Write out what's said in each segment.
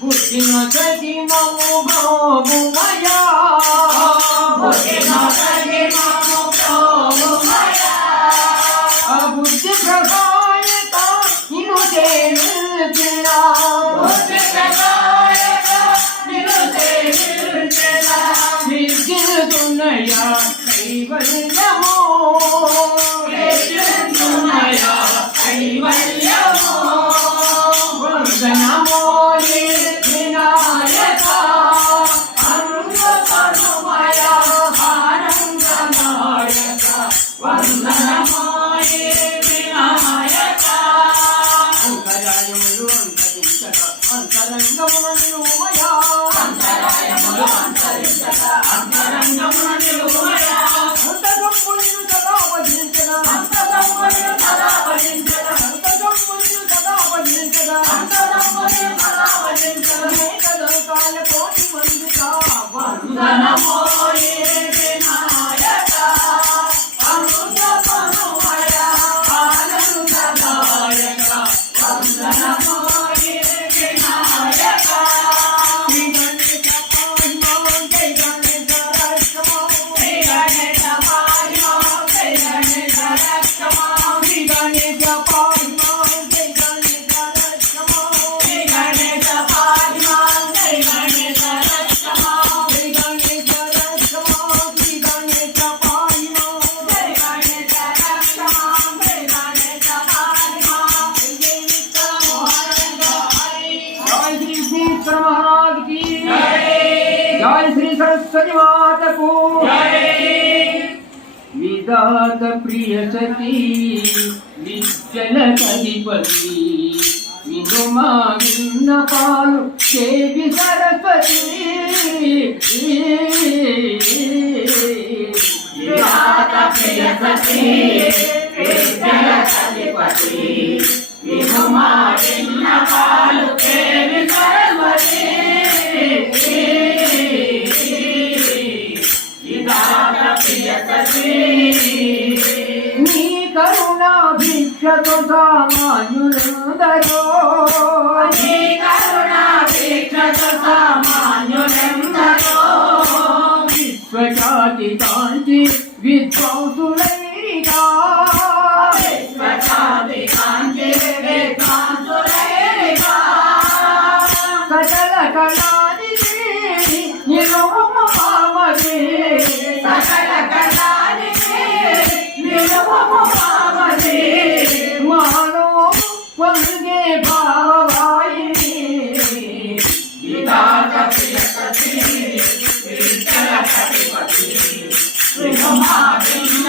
పుట్టిన సతి మము భోగుమయా బుద్ధి ప్రకాయత ఇను తేలిన నిర్జితున్నయ కైవల్యమో వందనమో Mana సరస్వతి మాతకు విధాత ప్రియ సతీ విద్యల కలిపతి వినుమా విన్న పాలు దేవి సరస్వతి. విధాత ప్రియ సతీ విద్యల కలిపతి నీ కరుణా భిక్షతో సామాన్యులందరూ. నీ కరుణా దీక్షతో సామాన్యులెందరో. విశ్వజాతి కాంతి విద్వాంసులైరిగా విశ్వజాతి కాంతి విద్వాంసులైరిగా సకల కళానిధి వందే భావవాయిని విధాత ప్రియ సతీ విద్యల సతిపతి విభుమా భిన్న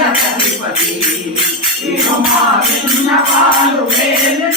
నీవై ఆడే ప్రతి పాలు వేలు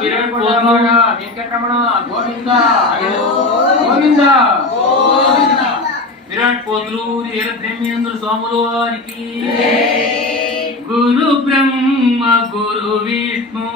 వీరమణ వెంకటరమణ గోవింద గోవింద గోవింద. విరాట్ పోతులు వీరబ్రహ్మేంద్ర స్వాములు వారికి. గురు బ్రహ్మ గురు విష్ణు.